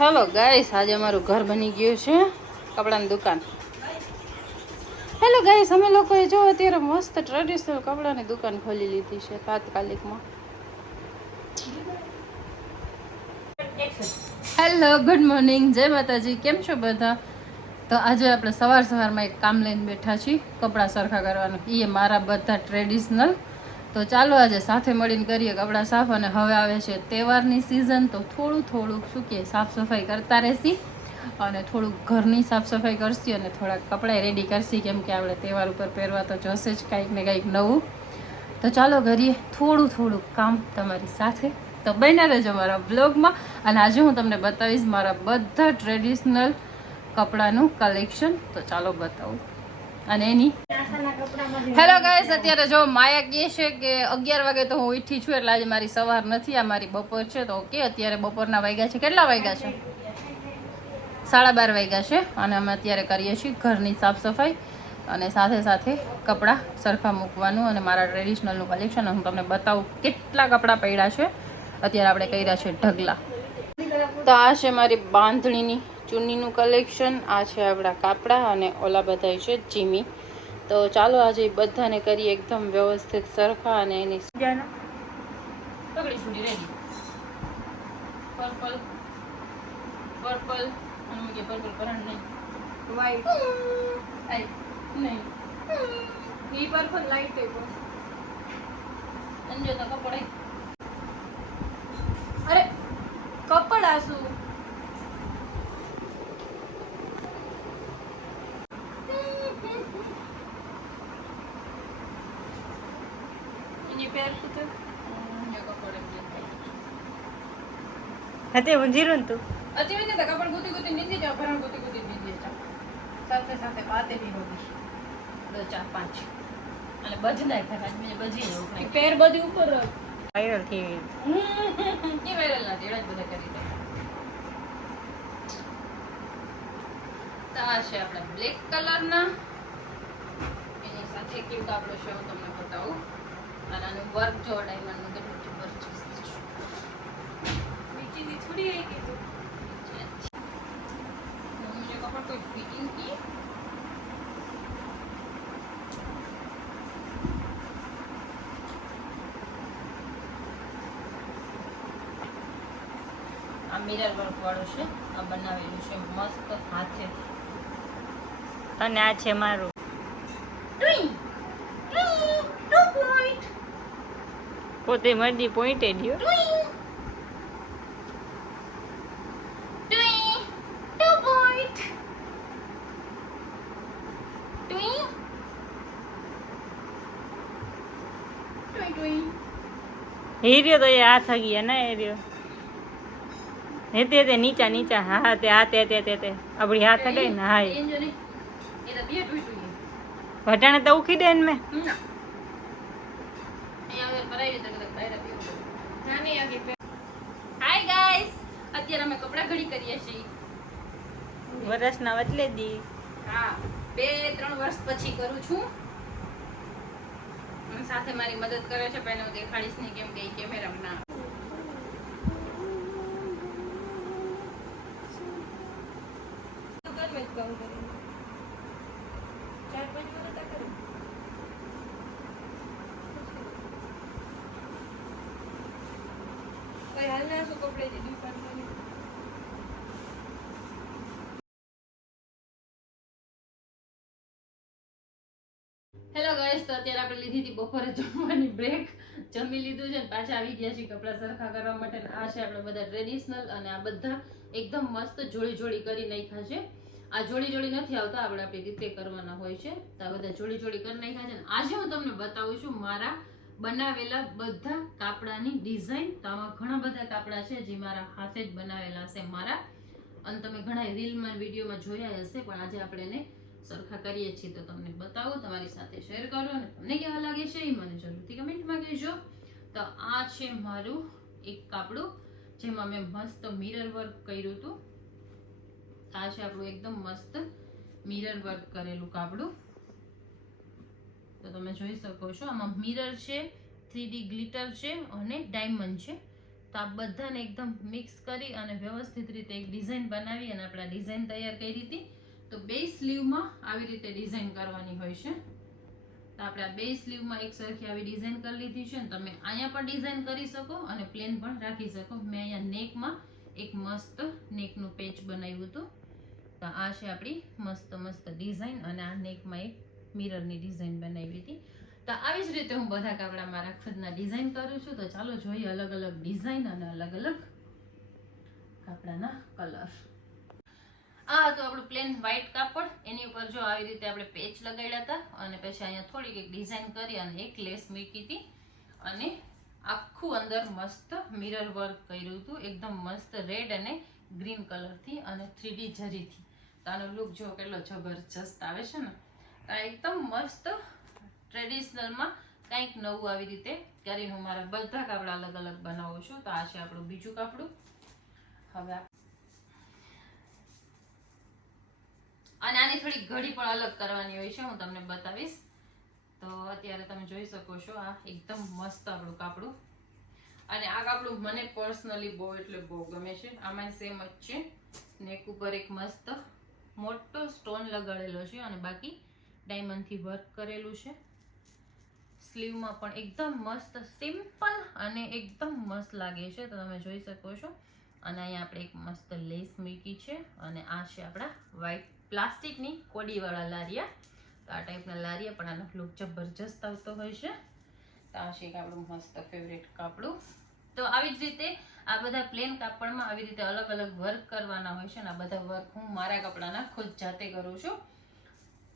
Hello guys આજે અમારું ઘર બની ગયું છે કપડાની દુકાન. હેલો ગાઈસ અમે લોકોએ જો અત્યારે મસ્ત ટ્રેડિશનલ કપડાની દુકાન ખોલી લીધી છે તાત્કાલિકમાં. હેલો ગુડ મોર્નિંગ જય માતાજી. કેમ છો બધા? તો આજે આપણે સવાર સવારમાં એક કામ લઈને બેઠા છીએ કપડાં સરખા કરવાનું. એ મારા બધા ટ્રેડિશનલ તો ચાલો આજે સાથે મળીને કરીએ કપડાં સાફ અને હવે આવે છે તહેવારની સિઝન તો થોડું થોડુંક શું કહે સાફ સફાઈ કરતા રહેશી અને થોડુંક ઘરની સાફ સફાઈ કરશી અને થોડાક કપડાં રેડી કરશી, કેમ કે આપણે તહેવાર ઉપર પહેરવા તો જોશે જ કાંઈક ને કાંઈક નવું. તો ચાલો કરીએ થોડું થોડુંક કામ તમારી સાથે. તો બન્યા રહેજો મારા બ્લોગમાં અને આજે હું તમને બતાવીશ મારા બધા ટ્રેડિશનલ કપડાનું કલેક્શન તો ચાલો બતાવું. અને એની? હેલો ગાઈસ અત્યારે જો માયા કહે છે કે અગિયાર વાગે તો હું ઉઠી છું એટલે આજે મારી સવાર નથી, આ મારી બપોર છે, તો ઓકે, અત્યારે બપોરના વાગ્યા છે. કેટલા વાગ્યા છે? સાડા બાર વાગ્યા છે અને અમે અત્યારે કરીએ છીએ ઘરની સાફ સફાઈ અને સાથે સાથે કપડાં સરખા મૂકવાનું અને મારા ટ્રેડિશનલનું કલેક્શન હું તમને બતાવું કેટલા કપડાં પડ્યા છે. અત્યારે આપણે કર્યા છે ઢગલા. તો આ છે મારી બાંધણીની ચુન્નીનું કલેક્શન આ છે આપણા કાપડા અને ઓલા બધા છે ચીમી તો ચાલો આજે બધાને કરીએ એકદમ વ્યવસ્થિત સરખા અને એની અરે કપડા શું? હતે ઊંઝીરું ને તું. અચી ને તો કપડ ગુતી ગુતી નીંદી જાવ ભરણ ગુતી ગુતી નીંદી જાવ સાથે સાથે પાતે બી હોગી દો ચાર પાંચ. અને બજ નાય ખાય મેં બજી જવું ખાય પેર બધી ઉપર વાયરલ થઈ એ વાયરલ ના એડા જ બધા કરી દે. તો છે આપણા બ્લેક કલરના એની સાથે ક્યુટ આપણો શો તમને બતાવું. અને આનું વર્ક જો ડાયમંડનું કેટલું જબરજસ્ત. છે સીધી છોડી આવી ગઈ તો મમ્મીને ખબર કોઈ ફિટિંગ આ મિરર વર્ક વાળું છે. આ બનાવેલું છે. મસ્ત હાથે. અને આ છે મારું. પોતે મરજી પોઈન્ટે ગયો હીર્યો તો એ હાથ ગયા ને એ હે તે તે નીચા નીચા હા હા તે હા તે તે તે તે. આપણી હાથ અડે ને હા. વટાણે તો ઉખી દે ને મેં. હાય ગાઈસ અત્યારે અમે કપડા ઘડી કરીએ છીએ. વરસના વચલે દી. હા બે ત્રણ વર્ષ પછી કરું છું. સાથે મારી મદદ કરે છે પહેલા હું દેખાડીશ નહીં કેમ કે કેમેરા ના હેલો ગાઈસ તો અત્યારે આપણે લીધી હતી બપોરે જમવાની બ્રેક જમી લીધું છે ને પાછા આવી ગયા છીએ કપડાં સરખા કરવા માટે આ છે આપણે બધા ટ્રેડિશનલ અને આ બધા એકદમ મસ્ત જોડી જોડી કરી નાખ્યા છે. આ જોડી જોડી નથી આવતા, આપણે આપણી રીતે કરવાના હોય છે. તો આ બધા જોડી જોડી કરી નાખ્યા છે અને આજે હું તમને બતાવું છું મારા બનાવેલા બધા કાપડાની ડિઝાઇન તો આમાં ઘણા બધા કાપડા છે જે મારા હાથે જ બનાવેલા છે મારા. અને તમે ઘણા રીલમાં વિડીયોમાં જોયા હશે, પણ આજે આપણે એને સરખા કરીએ છીએ તો તમને બતાવો, તમારી સાથે શેર કરો અને તમને કેવા લાગે છે એ મને જરૂરથી કમેન્ટમાં કહેજો. તો આ છે મારું એક કાપડું, જેમાં મેં મસ્ત મિરર વર્ક કર્યું હતું. આ છે આપણું એકદમ મસ્ત મિરર વર્ક કરેલું કાપડું. તો તમે જોઈ શકો છો, આમાં મિરર છે થ્રીડી ગ્લિટર છે અને ડાયમંડ છે. તો આ બધાને એકદમ મિક્સ કરી અને વ્યવસ્થિત રીતે એક ડિઝાઇન બનાવી અને આપણે ડિઝાઇન તૈયાર કરી હતી. તો બે સ્લીવમાં આવી રીતે ડિઝાઇન કરવાની હોય છે. તો આપણે આ બે સ્લીવમાં એક સરખી આવી ડિઝાઇન કરી લીધી છે તમે અહીંયા પણ ડિઝાઇન કરી શકો અને પ્લેન પણ રાખી શકો. મેં અહીંયા નેકમાં એક મસ્ત નેકનું પેચ બનાવ્યું હતું. તો આ છે આપણી મસ્ત મસ્ત ડિઝાઇન અને આ નેકમાં એક મિરરની ડિઝાઇન બનાવી હતી. તો આવી જ રીતે હું બધા કાપડા મારા ખુદના ડિઝાઇન કરું છું. તો ચાલો જોઈએ અલગ અલગ ડિઝાઇન અને અલગ અલગ કાપડાના કલર આ હતું આપણું પ્લેન વ્હાઈટ કાપડ. એની ઉપર જો આવી રીતે આપણે પેચ લગાડ્યા હતા અને પછી અહીંયા થોડીક એક ડિઝાઇન કરી અને એક લેસ મૂકી હતી. અને આખું અંદર મસ્ત મિરર વર્ક કર્યું હતું. એકદમ મસ્ત રેડ અને ગ્રીન કલરથી અને થ્રીડી જરીથી. તો આનો લુક જો કેટલો જબરજસ્ત આવે છે ને. તો એકદમ મસ્ત ટ્રેડિશનલમાં કંઈક નવું આવી રીતે કરીને હું મારા બધા કાપડા અલગ અલગ બનાવું છું. તો આ છે આપણું બીજું કાપડું. હવે અને આની થોડી ઘડી પણ અલગ કરવાની હોય છે, હું તમને બતાવીશ. તો અત્યારે તમે જોઈ શકો છો આ એકદમ મસ્ત આપણું કાપડું. અને આ કાપડું મને પર્સનલી બહુ એટલે બહુ ગમે છે. આમાં સેમ જ છે. નેક ઉપર એક મસ્ત મોટો સ્ટોન લગાડેલો છે અને બાકી ડાયમંડથી વર્ક કરેલું છે. સ્લીવમાં પણ એકદમ મસ્ત સિમ્પલ અને એકદમ મસ્ત લાગે છે. તો તમે જોઈ શકો છો. અને અહીંયા આપણે એક મસ્ત લેસ મૂકી છે અને આ છે આપણા વ્હાઈટ પ્લાસ્ટિકની કોડીવાળા લારિયા. તો આ ટાઈપના લારિયા પણ આનો લુક જબરજસ્ત આવતો હોય છે. તો આ છે આપણું મસ્ત ફેવરેટ કાપડું. તો આવી જ રીતે આ બધા પ્લેન કાપડમાં આવી રીતે અલગ અલગ વર્ક કરવાના હોય છે અને આ બધા વર્ક હું મારા કપડાના ખુદ જાતે કરું છું.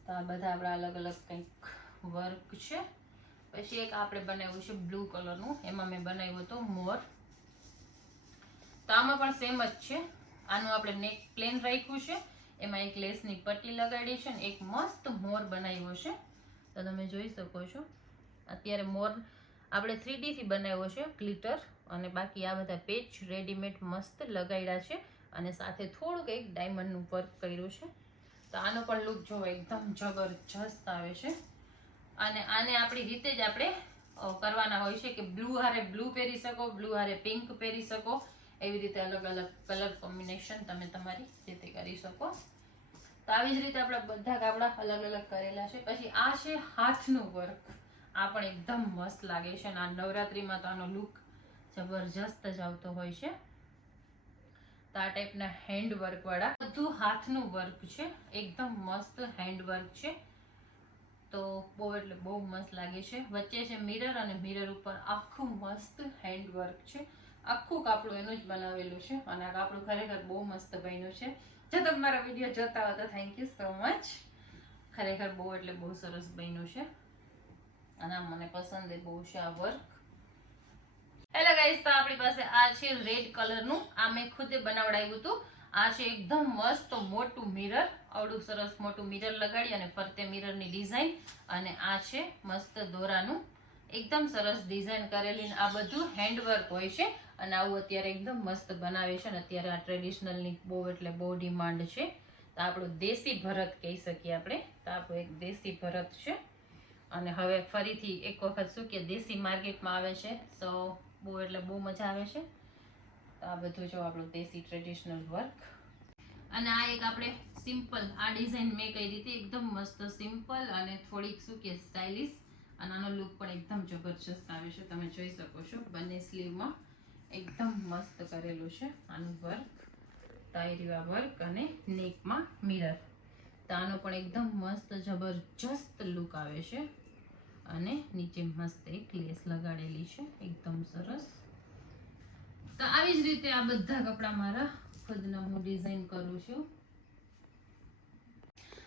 તો આ બધા આપણા અલગ અલગ કંઈક વર્ક છે. પછી એક આપણે બનાવ્યું છે બ્લુ કલરનું એમાં મેં બનાવ્યું હતું મોર. તો આમાં પણ સેમ જ છે. આનું આપણે નેક પ્લેન રાખ્યું છે. એમાં એક લેસની પટ્ટી લગાડી છે ને એક મસ્ત મોર બનાવ્યો છે. તો તમે જોઈ શકો છો. અત્યારે મોર આપણે થ્રીડીથી બનાવ્યો છે, ગ્લિટર, અને બાકી આ બધા પેચ રેડીમેડ મસ્ત લગાડ્યા છે અને સાથે થોડુંક એક ડાયમંડનું વર્ક કર્યું છે. તો આનો પણ લુક જોવો એકદમ જબરજસ્ત આવે છે. અને આને આપણી રીતે જ આપણે કરવાના હોય છે કે બ્લુ હારે બ્લુ પહેરી શકો, બ્લુ હારે પિંક પહેરી શકો. એવી રીતે અલગ અલગ કલર કોમ્બિનેશન તમે તમારી રીતે કરી શકો. તો આવી જ રીતે આપણા બધા કાપડા અલગ અલગ કરેલા છે. પછી આ છે હાથનું વર્ક. આ પણ એકદમ મસ્ત લાગે છે અને આ નવરાત્રિમાં તો આનો લુક જબરજસ્ત જ આવતો હોય છે. તો આ ટાઈપના હેન્ડ વર્ક બધું હાથનું વર્ક છે. એકદમ મસ્ત હેન્ડ વર્ક છે. તો બહુ એટલે બહુ મસ્ત લાગે છે. વચ્ચે છે મિરર અને મિરર ઉપર આખું મસ્ત હેન્ડ વર્ક છે. આખું કાપડું એનું જ બનાવેલું છે. અને આ કાપડું ખરેખર બહુ મસ્ત બન્યું છે. જો તમે મારા વીડિયો જોતા હો તો થેન્ક યુ સો મચ ખરેખર બહુ એટલે બહુ સરસ બન્યું છે. અને મને પસંદ એ બહુ છે આ વર્ક એટલે ગાઈસ તો આપણી પાસે આ છે રેડ કલરનું આ મેં ખુદે બનાવડાવ્યું હતું. આ છે એકદમ મસ્ત મોટું મિરર આવડું સરસ મોટું મિરર લગાડી અને ફરતે મિરરની ડિઝાઇન અને આ છે મસ્ત દોરાનું. એકદમ સરસ ડિઝાઇન કરેલી આ બધું હેન્ડવર્ક હોય છે. અને આવું અત્યારે એકદમ મસ્ત બનાવે છે અને અત્યારે આ ટ્રેડિશનલની બહુ એટલે બહુ ડિમાન્ડ છે. તો આપણું દેશી ભરત કહી શકીએ આપણે. તો આપણું એક દેશી ભરત છે. અને હવે ફરીથી એક વખત શું કે દેશી માર્કેટમાં આવે છે. સો બહુ એટલે બહુ મજા આવે છે. તો આ બધું જો આપણું દેશી ટ્રેડિશનલ વર્ક અને આ એક આપણે સિમ્પલ આ ડિઝાઇન મેં કહી દીધી એકદમ મસ્ત સિમ્પલ અને થોડીક શું કે સ્ટાઇલિશ અને આનો લુક પણ એકદમ જબરજસ્ત આવે છે. તમે જોઈ શકો છો, બંને સ્લીવમાં એકદમ મસ્ત કરેલું છે. આનું વર્ક ટાયરીવા વર્ક અને નેકમાં મિરર. તો આનો પણ એકદમ મસ્ત જબરજસ્ત લુક આવે છે. અને નીચે મસ્ત એક લેસ લગાડેલી છે. એકદમ સરસ. તો આવી જ રીતે આ બધા કપડાં મારા ખુદના હું ડિઝાઇન કરું છું.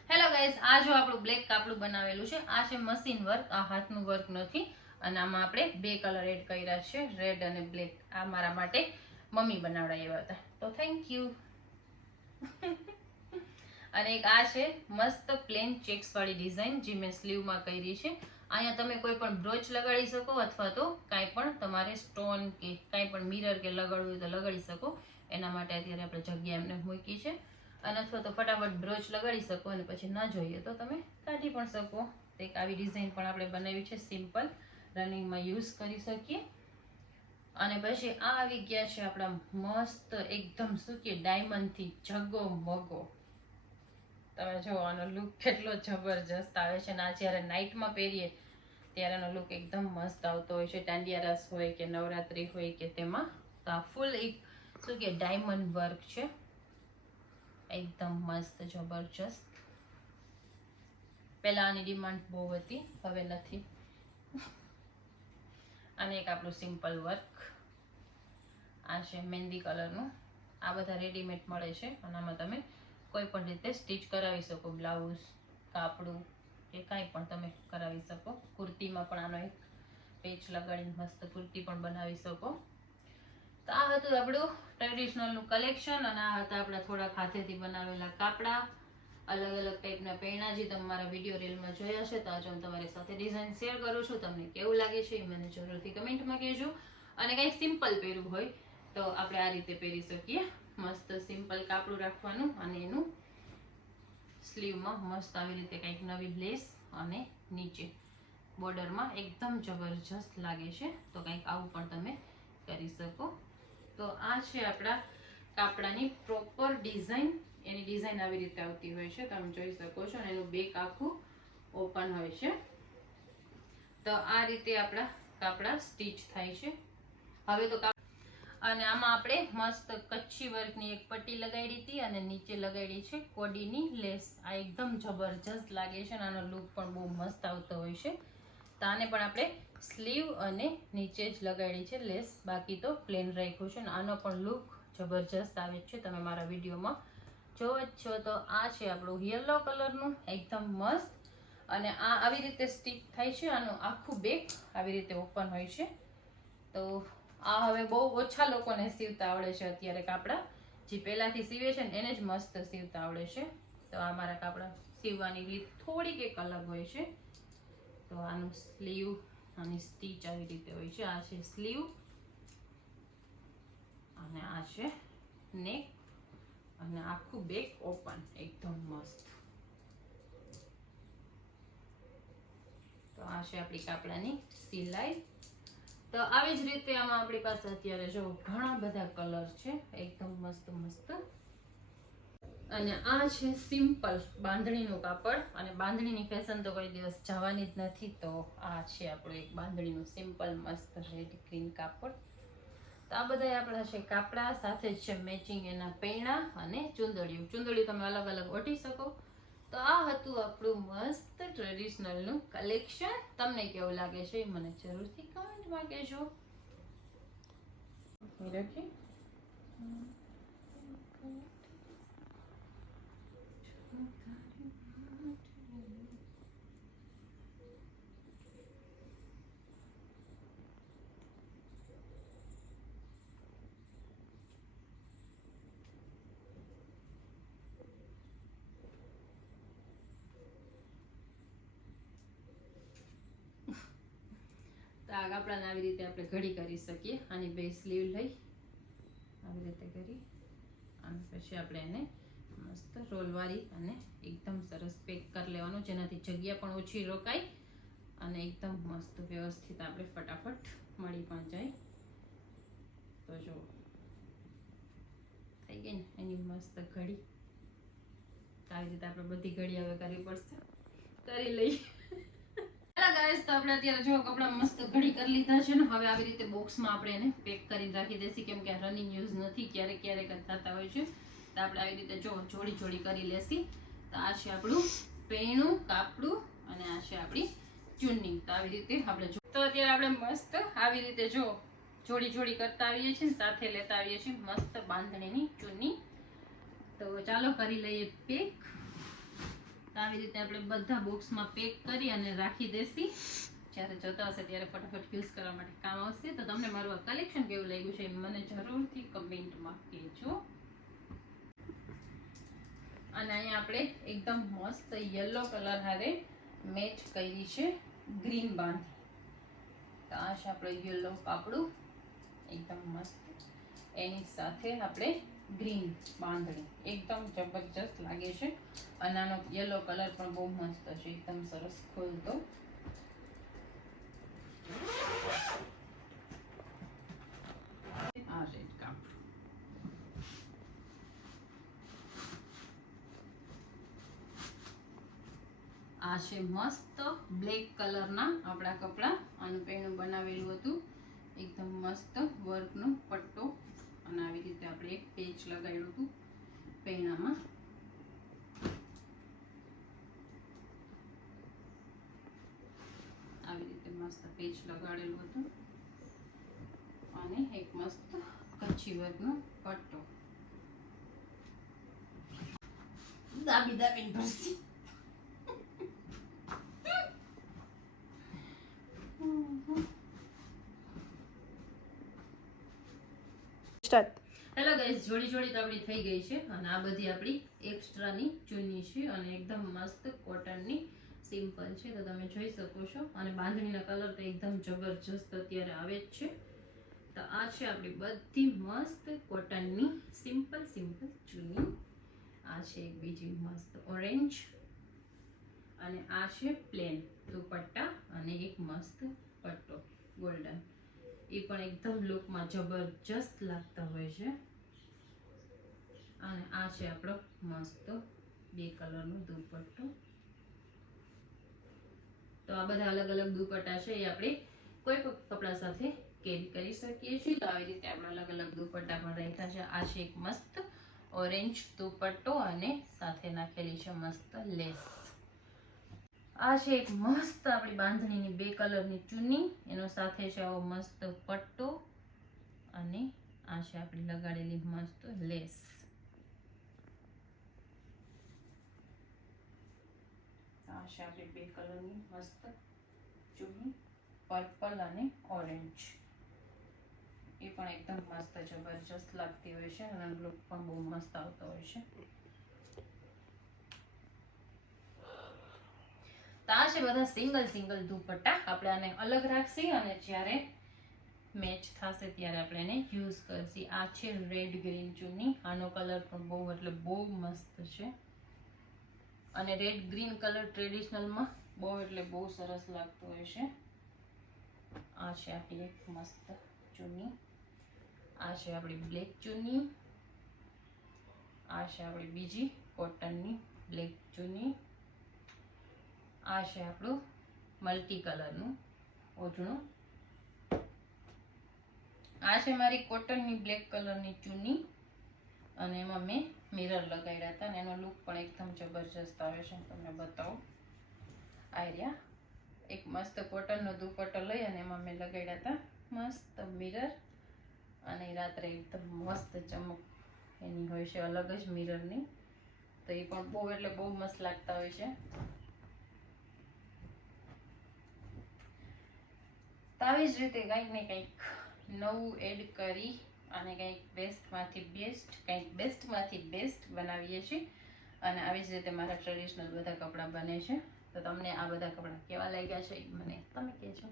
હેલો ગાઈઝ આ જો આપણું બ્લેક કાપડું બનાવેલું છે. આ છે મશીન વર્ક આ હાથનું વર્ક નથી. અને આમાં આપણે બે કલર એડ કર્યા છે રેડ અને બ્લેક આ મારા માટે મમ્મી બનાવડાવ્યા હતા. તો થેન્ક યુ અને એક આ છે, મસ્ત પ્લેન ચેક્સવાળી ડિઝાઇન જે મેં સ્લીવમાં કરી છે. અહીંયા તમે કોઈ પણ બ્રોચ લગાડી શકો અથવા તો કાંઈ પણ તમારે સ્ટોન કે કાંઈ પણ મિરર કે લગાડવું હોય તો લગાડી શકો. એના માટે અત્યારે આપણે જગ્યા એમને મૂકી છે. અને અથવા તો ફટાફટ બ્રોચ લગાડી શકો અને પછી ના જોઈએ તો તમે કાઢી પણ શકો. એક આવી ડિઝાઇન પણ આપણે બનાવી છે સિમ્પલ રનિંગમાં યુઝ કરી શકીએ. અને પછી આ આવી ગયા છે આપણા મસ્ત એકદમ શું કે ડાયમંડથી જગો મગો. તમે જો આનો લુક કેટલો જબરજસ્ત આવે છે. અને આ જ્યારે નાઇટમાં પહેરીએ, ત્યારે એનો લુક એકદમ મસ્ત આવતો હોય છે. દાંડિયા રસ હોય કે નવરાત્રી હોય કે તેમાં. તો આ ફૂલ એક શું કે ડાયમંડ વર્ક છે. એકદમ મસ્ત, જબરજસ્ત. પહેલાં આની ડિમાન્ડ બહુ હતી, હવે નથી. અને એક આપણું સિમ્પલ વર્ક આ છે મહેંદી કલરનું આ બધા રેડીમેડ મળે છે અને આમાં તમે કોઈ પણ રીતે સ્ટીચ કરાવી શકો. બ્લાઉઝ કાપડું કે કાંઈ પણ તમે કરાવી શકો. કુર્તીમાં પણ આનો એક પેચ લગાડીને મસ્ત કુર્તી પણ બનાવી શકો. તો આ હતું આપણું ટ્રેડિશનલનું કલેક્શન અને આ હતા આપણા થોડાક હાથેથી બનાવેલા કાપડા. અલગ અલગ ટાઈપના પેણા જે તમે વીડિયો રીલમાં જોયા છે તો આજે હું તમારી સાથે ડિઝાઇન શેર કરું છું. તમને કેવું લાગે છે એ મને જરૂરથી કમેન્ટમાં કહેજો. અને કંઈક સિમ્પલ પહેરવું હોય, તો આપણે આ રીતે પહેરી શકીએ. મસ્ત સિમ્પલ કાપડું રાખવાનું અને એનું સ્લીવમાં મસ્ત આવી રીતે કંઈક નવી લેસ અને નીચે બોર્ડરમાં એકદમ જબરજસ્ત લાગે છે. તો કંઈક આવું પણ તમે કરી શકો. તો આ છે આપણા કાપડાની પ્રોપર ડિઝાઇન એની ડિઝાઇન આવી રીતે આવતી હોય છે, તમે જોઈ શકો છો અને એનું બેક આખું ઓપન હોય છે. તો આ રીતે આપણા કાપડા સ્ટીચ થાય છે. હવે તો અને આમાં આપણે મસ્ત કચ્છી વર્કની એક પટ્ટી લગાડી હતી અને નીચે લગાડી છે કોડીની લેસ. આ એકદમ જબરજસ્ત લાગે છે અને આનો લુક પણ બહુ મસ્ત આવતો હોય છે. તો આને પણ આપણે સ્લીવ અને નીચે જ લગાડી છે લેસ. બાકી તો પ્લેન રાખ્યું છે અને આનો પણ લુક જબરજસ્ત આવે છે. તમે મારા વિડીયોમાં જોવો જ છો તો આ છે આપણું યલો કલરનું, એકદમ મસ્ત. અને આ આવી રીતે સ્ટીક થાય છે, આનું આખું બેક આવી રીતે ઓપન હોય છે. તો આ હવે બહુ ઓછા લોકોને સીવતા આવડે છે અત્યારે કાપડા. જે પહેલાંથી સીવે છે ને એને જ મસ્ત સીવતા આવડે છે. તો આ મારા કાપડા સીવવાની રીત થોડીક એક અલગ હોય છે. તો આનું સ્લીવ, આની સ્ટીચ આવી રીતે હોય છે. આ છે સ્લીવ. અને આ છે નેક. અને આખું બેક ઓપન, એકદમ મસ્ત. તો આ છે આપણી કાપડાની સિલાઈ. તો આવી જ રીતે આમાં આપણી પાસે અત્યારે જો ઘણા બધા કલર છે, એકદમ મસ્ત મસ્ત. અને આ છે સિમ્પલ બાંધણીનું કાપડ, અને બાંધણીની ફેશન તો કોઈ દિવસ જવાની જ નથી, તો આ છે આપણું એક બાંધણીનું સિમ્પલ, મસ્ત રેડ ગ્રીન કાપડ. તો આ બધા આપણા છે કાપડા સાથે જ છે મેચિંગ એના પૈણા અને ચુંદડિયું ચુંદડિયું તમે અલગ અલગ ઓઢી શકો. તો આ હતું આપણું મસ્ત ટ્રેડિશનલનું કલેક્શન તમને કેવું લાગે છે એ મને જરૂરથી કમેન્ટમાં કહેજો. રાખી તો આ કાપડાને આવી રીતે આપણે ઘડી કરી શકીએ. આની બે સ્લીવ લઈ આવી રીતે કરી. અને પછી આપણે એને મસ્ત રોલવારી અને એકદમ સરસ પેક કરી લેવાનું, જેનાથી જગ્યા પણ ઓછી રોકાય અને એકદમ મસ્ત વ્યવસ્થિત આપણે ફટાફટ મળી પણ જાય. તો જો, થઈ ગઈ ને એની મસ્ત ઘડી. આવી રીતે આપણે બધી ઘડી હવે કરવી પડશે. કરી લઈએ. હેલો ગાઈસ તો આપણે અત્યારે જો કપડાં મસ્ત ઘડી કરી લીધા છે ને, હવે આવી રીતે બોક્સમાં આપણે એને પેક કરીને રાખી દેસી કેમ કે રનિંગ યુઝ નથી, ક્યારેક ક્યારેક થતા હોય છે. તો આપણે આવી રીતે જો જોડી જોડી કરી લેસી તો આ છે આપણું પેણું, કાપડું અને આ છે આપણી ચુન્ની તો આવી રીતે આપણે તો અત્યારે આપણે મસ્ત આવી રીતે જો જોડી જોડી કરતા આવીએ છીએ સાથે લેતા આવીએ છીએ મસ્ત બાંધણીની ચુન્ની તો ચાલો કરી લઈએ પેક તો આવી રીતે આપણે બધા બોક્સમાં પેક કરી અને રાખી દેસી જ્યારે જતા હશે ત્યારે ફટાફટ યુઝ કરવા માટે કામ આવશે. તો તમને મારું આ કલેક્શન કેવું લાગ્યું છે એ મને જરૂરથી કમેન્ટમાં કહેજો. અને અહીંયા આપણે એકદમ મસ્ત યલો કલર હારે મેચ કરી છે ગ્રીન બાંધી. તો આ છે આપણું યલો કાપડું. એકદમ મસ્ત. એની સાથે આપણે ગ્રીન બાંધણી. એકદમ જબરજસ્ત લાગે છે. અને આનો યલો કલર પણ બહુ મસ્ત છે. એકદમ સરસ ખોલતો. આ રેડ કાપડ આ છે મસ્ત બ્લેક કલરના આપણા કપડાં. આનું પેણું બનાવેલું હતું. એકદમ મસ્ત વર્કનો પટ્ટો. અને આવી રીતે આપણે એક પેચ લગાવ્યું હતું પૈણામાં. આવી રીતે મસ્ત પેચ લગાડેલું હતું. અને એક મસ્ત કચ્છી વર્ગનો પટ્ટો. દાબી દાબીને ભરસી સ્ટાર્ટ. હેલો ગાઈઝ, જોડી જોડી તો આપણી થઈ ગઈ છે અને આ બધી આપણી એક્સ્ટ્રાની ચૂની છે અને એકદમ મસ્ત કોટનની સિમ્પલ છે, તો તમે જોઈ શકો છો. અને બાંધણીના કલર તો એકદમ જબરજસ્ત અત્યારે આવે જ છે. તો આ છે આપણી બધી મસ્ત કોટનની સિમ્પલ સિમ્પલ ચૂની. આ છે એક બીજી મસ્ત ઓરેન્જ. અને આ છે પ્લેન દુપટ્ટા અને એક મસ્ત પટ્ટો, ગોલ્ડન. એ પણ એકદમ લુકમાં જબરજસ્ત લાગતા હોય છે. અને આ છે આપણો મસ્ત બે કલરનું દુપટ્ટો. તો આ બધા અલગ અલગ દુપટ્ટા છે, એ આપણે કોઈ પણ કપડા સાથે કેરી કરી શકીએ છીએ. તો આવી રીતે આપણે અલગ અલગ દુપટ્ટા પણ રહેતા છે. આ છે એક મસ્ત ઓરેન્જ દુપટ્ટો અને સાથે નાખેલી છે મસ્ત લેસ. આ છે એક મસ્ત આપણી બાંધણીની બે કલરની ચૂની, એનો સાથે છે આવો મસ્ત પટ્ટો અને આ છે આપણી લગાડેલી મસ્ત લેસ આ છે આપણી બે કલરની મસ્ત ચુની પર્પલ અને ઓરેન્જ એ પણ એકદમ મસ્ત જબરજસ્ત લાગતી હોય છે અને લુક પણ બહુ મસ્ત આવતો હોય છે. તો આ છે બધા સિંગલ સિંગલ દુપટ્ટા. આપણે આને અલગ રાખશી અને જ્યારે મેચ થશે ત્યારે આપણે એને યુઝ કરશી. આ છે રેડ ગ્રીન ચૂની. આનો કલર પણ બહુ, એટલે બહુ મસ્ત છે. અને રેડ ગ્રીન કલર ટ્રેડિશનલમાં બહુ, એટલે બહુ સરસ લાગતો હોય છે. આ છે આપણી એક મસ્ત ચૂની. આ છે આપણી બ્લેક ચૂની. આ છે આપણી બીજી કોટનની બ્લેક ચૂની. આ છે આપણું મલ્ટી કલરનું ઓઢણું આ છે મારી કોટનની બ્લેક કલરની ચૂની અને એમાં મેં મિરર લગાડ્યા હતા અને એનો લુક પણ એકદમ જબરજસ્ત આવે છે તમને બતાવું. આ એક મસ્ત કોટનનો દુપટ્ટો લઈ અને એમાં મેં લગાડ્યા હતા. મસ્ત મિરર અને રાત્રે એકદમ મસ્ત ચમક એની હોય છે, અલગ જ મિરરની તો એ પણ બહુ, એટલે બહુ મસ્ત લાગતા હોય છે. તો આવી જ રીતે કંઈક ને કંઈક નવું એડ કરી અને કંઈક બેસ્ટમાંથી બેસ્ટ કંઈક બેસ્ટમાંથી બેસ્ટ બનાવીએ છીએ. અને આવી જ રીતે મારા ટ્રેડિશનલ બધા કપડાં બને છે. તો તમને આ બધા કપડાં કેવા લાગ્યા છે મને તમે કહેજો.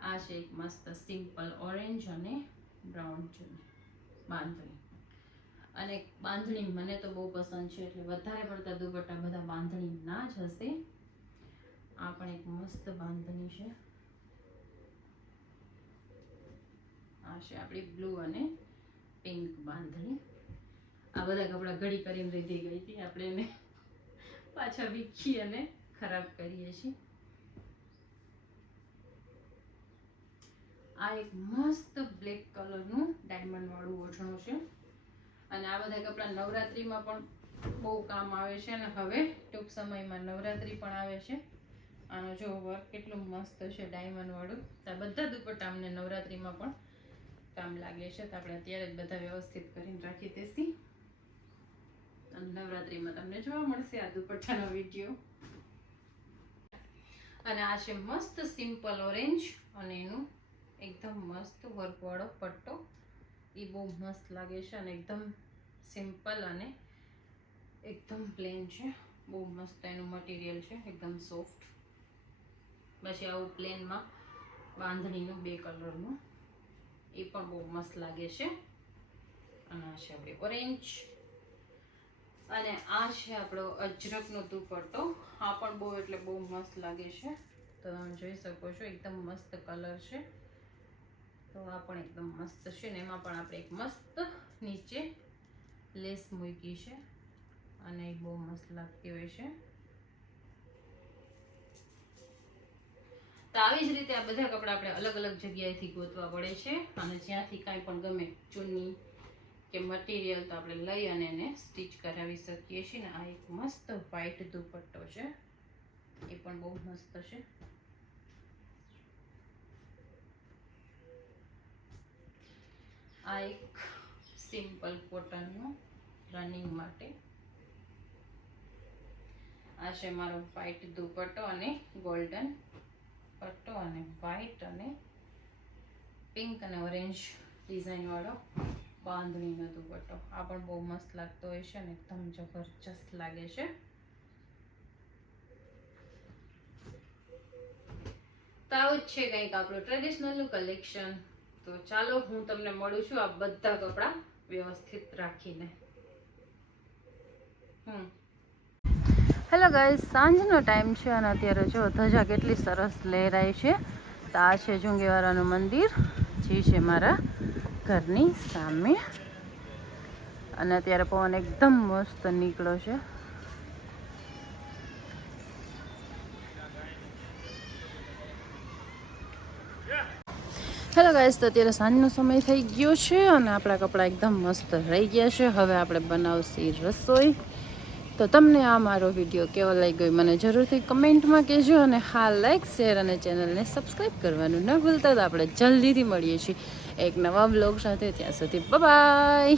આ છે એક મસ્ત સિમ્પલ ઓરેન્જ અને બ્રાઉન ચૂની બાંધણી. અને બાંધણી મને તો બહુ પસંદ છે, એટલે વધારે પડતા દુપટ્ટા બધા બાંધણી ના જ હશે. આ પણ એક મસ્ત બાંધણી છે. આ છે આપણી બ્લુ અને પિંક બાંધણી. આ બધા કપડાં ઘડી કરીને લીધી ગઈ હતી. આપણે એને પાછા વીખી અને ખરાબ કરીએ છીએ. આ એક મસ્ત બ્લેક કલરનું ડાયમંડ વાળું ઓઢણું છે. અને આ બધા કપડાં નવરાત્રિમાં પણ બહુ કામ આવે છે અને હવે ટૂંક સમયમાં નવરાત્રિ પણ આવે છે. આનો જો વર્ક કેટલું મસ્ત છે ડાયમંડ વાળું. આ બધા દુપટ્ટા અમને નવરાત્રિમાં પણ કામ લાગે છે તો આપણે અત્યારે જ બધા વ્યવસ્થિત કરીને રાખી દેસી. અને નવરાત્રિમાં તમને જોવા મળશે આ દુપટ્ટાનો વીડિયો. અને આ છે મસ્ત સિમ્પલ ઓરેન્જ અને એનું એકદમ મસ્ત વર્કવાળો પટ્ટો. એ બહુ મસ્ત લાગે છે અને એકદમ સિમ્પલ અને એકદમ પ્લેન છે. બહુ મસ્ત એનું મટીરિયલ છે, એકદમ સોફ્ટ. પછી આવું પ્લેનમાં બાંધણીનું બે કલરનું. એ પણ બહુ મસ્ત લાગે છે. અને આ છે આપણે ઓરેન્જ અને આ છે આપણો અજરકનો દુપટ્ટો. આ પણ બહુ એટલે બહુ મસ્ત લાગે છે. તો તમે જોઈ શકો છો, એકદમ મસ્ત કલર છે. તો આ પણ એકદમ મસ્ત છે ને એમાં પણ આપણે એક મસ્ત નીચે લેસ મૂકી છે. અને એ બહુ મસ્ત લાગતી હોય છે. તો આવી જ રીતે આ બધા કપડાં આપણે અલગ અલગ જગ્યાએથી ગોતવા પડે છે. અને જ્યાંથી કાંઈ પણ ગમે ચૂની કે મટીરિયલ તો આપણે લઈ અને એને સ્ટીચ કરાવી શકીએ છીએ. ને આ એક મસ્ત વ્હાઈટ દુપટ્ટો છે. એ પણ બહુ મસ્ત છે. આ એક સિમ્પલ કોટનનું રનિંગ માટે. આ છે મારો વ્હાઈટ દુપટ્ટો અને ગોલ્ડન પટ્ટો અને વ્હાઈટ અને પિંક અને ઓરેન્જ ડિઝાઇનવાળો બાંધણીનો દુપટ્ટો. આ પણ બહુ મસ્ત લાગતો હોય છે અને એકદમ જબરજસ્ત લાગે છે. તો આવું જ છે કંઈક આપણું ટ્રેડિશનલનું કલેક્શન તો ચાલો હું તમને મળું છું આ બધા કપડાં વ્યવસ્થિત રાખીને. હમ. હેલો ગાઈસ, સાંજનો ટાઈમ છે અને અત્યારે જો ધજા કેટલી સરસ લહેરાય છે. તો આ છે જુંગીવાળાનું મંદિર, જે છે મારા ઘરની સામે. અને અત્યારે પવન એકદમ મસ્ત નીકળ્યો છે. હેલો ગાઈસ, તો અત્યારે સાંજનો સમય થઈ ગયો છે અને આપણા કપડાં એકદમ મસ્ત રહી ગયા છે. હવે આપણે બનાવશી રસોઈ. તો તમને આ મારો વીડિયો કેવો લાગ્યો ગયો મને જરૂરથી કમેન્ટમાં કહેજો અને હા લાઈક શેર અને ચેનલને સબસ્ક્રાઈબ કરવાનું ન ભૂલતા તો આપણે જલ્દીથી મળીએ છીએ એક નવા બ્લોગ સાથે. ત્યાં સુધી બાય